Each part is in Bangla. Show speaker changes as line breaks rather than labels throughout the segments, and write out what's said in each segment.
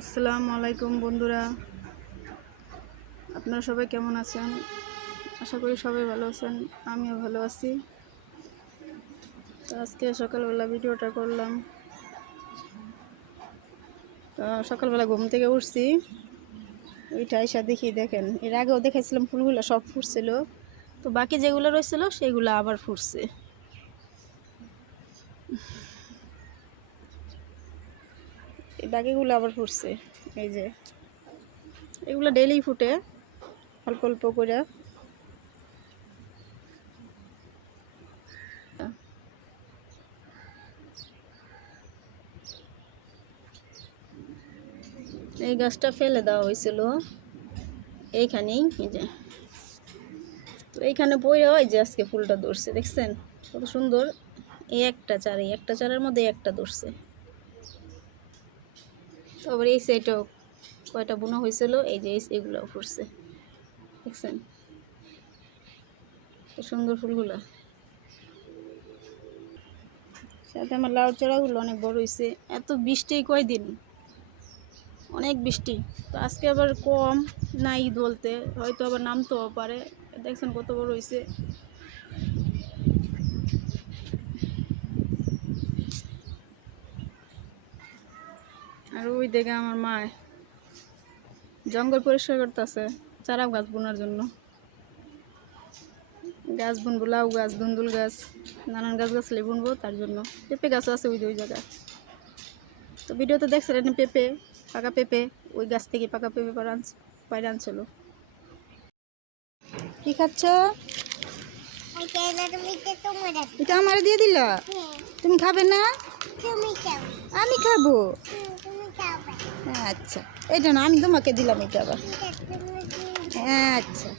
আসসালামু আলাইকুম বন্ধুরা। আপনারা সবাই কেমন আছেন? আশা করি সবাই ভালো আছেন, আমিও ভালো আছি। তো আজকে সকালবেলা ভিডিওটা করলাম। তো সকালবেলা ঘুম থেকে উঠছি। ওইটা এসে দেখি, দেখেন, এর আগেও দেখেছিলাম ফুলগুলো, সব ফুটছিল। তো বাকি যেগুলো রয়েছিল, সেগুলো আবার ফুটছে। এই বাকিগুলো আবার ফুটছে, এই যে। এগুলো ডেলি ফুটে, অল্প অল্প করে। এই গাছটা ফেলে দেওয়া হয়েছিল, এইখানেই, এই যে। তো এইখানে পড়ে হয় যে আজকে ফুলটা ধরছে, দেখছেন? কত সুন্দর। এই একটা চার, এই একটা চারের মধ্যে একটা ধরছে। তারপরে এই সাইডেও কয়টা বোনা হয়েছিল, এই যে এগুলো ফুটছে দেখছেন? সুন্দর ফুলগুলো। সাথে আমার লাউ চারাগুলো অনেক বড় হয়েছে। এত বৃষ্টি কয়দিন? অনেক বৃষ্টি। তো আজকে আবার কম না ঈদ বলতে, হয়তো আবার নামতেও পারে। দেখছেন কত বড় হয়েছে। আর ওই দেখে আমার মা জঙ্গল পরিষ্কার করতেছে চারা গাছ বোনার জন্য। গাছ বুনবো লাউ গাছ ধুন্দুল গাছ নানান গাছ গাছলে বুনবো তার জন্য। পেঁপে গাছও আছে ওই ওই জায়গায়। তো ভিডিওতে দেখছিলেন পেঁপে পাকা পেঁপে ওই গাছ থেকে পাকা পেঁপে বাইরে আনছিল। কি খাচ্ছ? এটা আমার দিয়ে দিল? তুমি খাবে না? আমি খাব। আচ্ছা এটা না আমি তোমাকে দিলাম এটা আবার। হ্যাঁ আচ্ছা।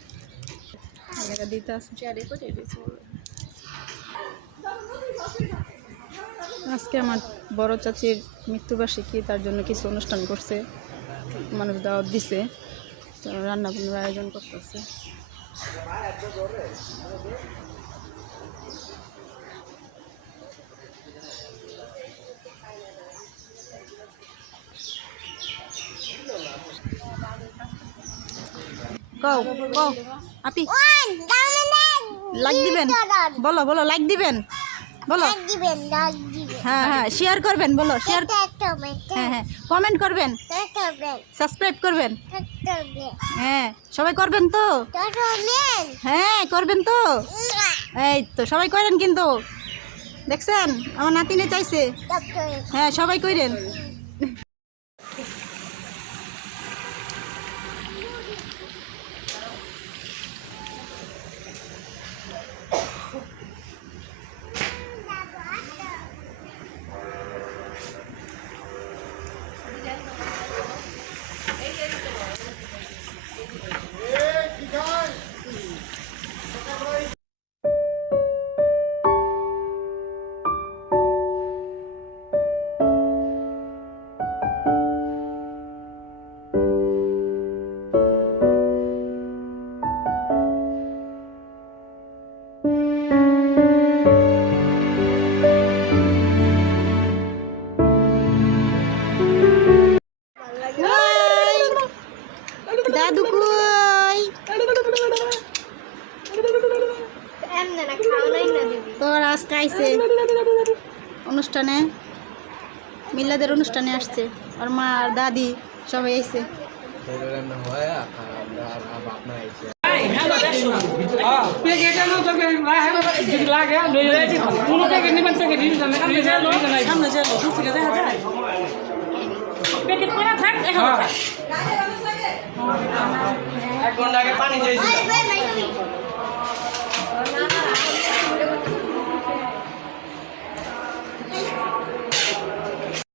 দিতে আজকে আমার বড় চাচির মৃত্যুবার্ষিকী তার জন্য কিছু অনুষ্ঠান করছে মানুষ দাওয়াত দিছে তো রান্না বান্নার আয়োজন করতেছে। লাইক দিবেন বলো বলো লাইক দিবেন বলো। হ্যাঁ হ্যাঁ শেয়ার করবেন, বলো শেয়ার হ্যাঁ হ্যাঁ কমেন্ট করবেন। করবেন। হ্যাঁ সবাই করবেন তো? হ্যাঁ করবেন তো? এই তো, সবাই করেন কিন্তু। দেখছেন? আমার নাতিনে চাইছে। হ্যাঁ সবাই কইরেন। দাদু কই? তোর আজকে আইছে অনুষ্ঠানে। মিল্লাদের অনুষ্ঠানে আসছে। ওর মা আর দাদি সবাই আইছে।
প্যাকেট করা থাক এখন থাক
এক